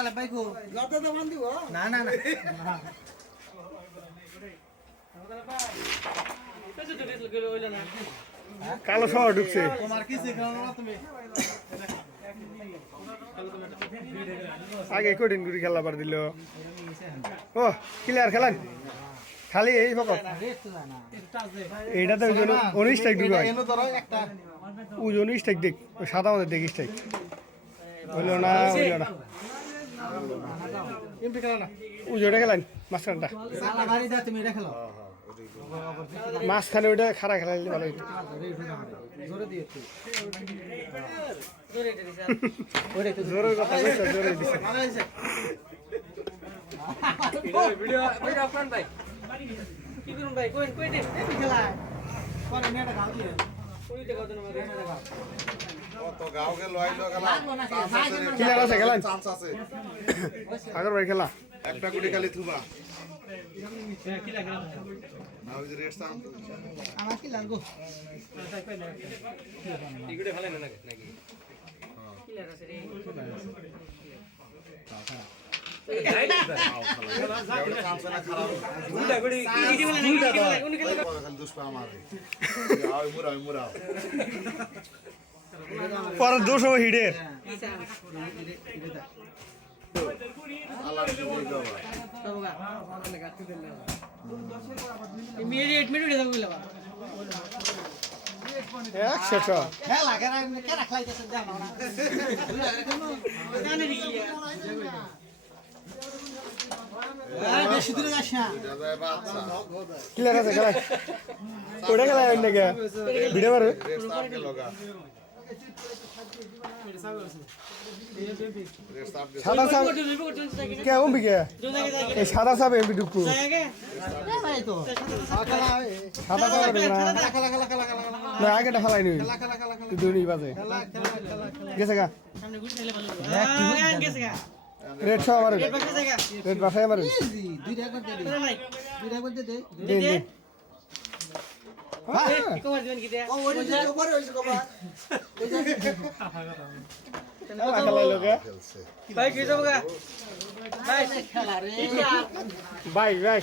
তাহলে ভাই কো লতা তো বান দিব না না না কালো শহর ঢুকছে তোমার কি শিখানো না তুমি আগে কঠিন করে খেলা পার দিল ও ক্লিয়ার খেলান খালি এই ফকর এইটা তো উনিশ স্ট্রাইক ঢুকায় এনো ধরো একটা উনিশ স্ট্রাইক দেখ ওই সাদা আমাদের দেখ স্ট্রাইক হইল না এমপি খেলা না উজোটা খেলান মাঝখানটা সালা বাড়ি দা তুমি এটা খেলো মাঝখানে ওইটা খাড়া খেলাইলে ভালো হইতো জোরে দিয়ে জোরের কথা কইছো জোরে দিছে ভিডিও ভিডিও আপনার ভাই কি করুন ভাই কোন কই দে খেলা পরে নেটা গাও দিয়ে কোইতে কত না রে না কত গাওকে লইলো গেলা ক্লিয়ার আছে খেলান চান্স আছে আগের ভাই খেলা একটা কোটি খালি থুবা কি লাগে না ওই যে রেড সাম আমার কি লাগবো ইগুড়ে ভালো না নাকি কি লাগে রে চান্স না খারাপ গুড়া গুড়ি ইডি বলে নাকি ইডি বলে উনি খেলা খালি দুষ্পা আমারে আই মুরা পরে দোষ হবে হিডের আল্লাহ শুকর দাও তবগা ওখানে গাতি দেন না মেরি 8 মিনিট হয়ে যাবে একশো খেলা কে রাখলাইতেছে জানো না জানে নি বেশি দূরে যাস না দাদা বাচ্চা ক্লিয়ার আছে খেলা ওটা খেলা নাকি ভিডিও মারবে রেড সাম কে লগা রেড সাম কে সাদা সাপ কেমন বিকে এই সাদা সাপ এমপি ঢুকু ভাই তো সাদা সাপ না আগেটা ফেলাই নি দুই বাজে গেছে গা সামনে গুড়ি খেলে ভালো হ্যাঁ গেছে গা রেড সব আমার এর পাশে জায়গা রেড বাসায় আমার দুইটা করতে দে নাই দুইটা করতে দে দিন দিন কি কমার দিবেন কি দে ও ওই যে উপরে হইছে কবা খেলাই লোকে খেলছে ভাই কি যাবো গা ভাই খেলা রে বাই বাই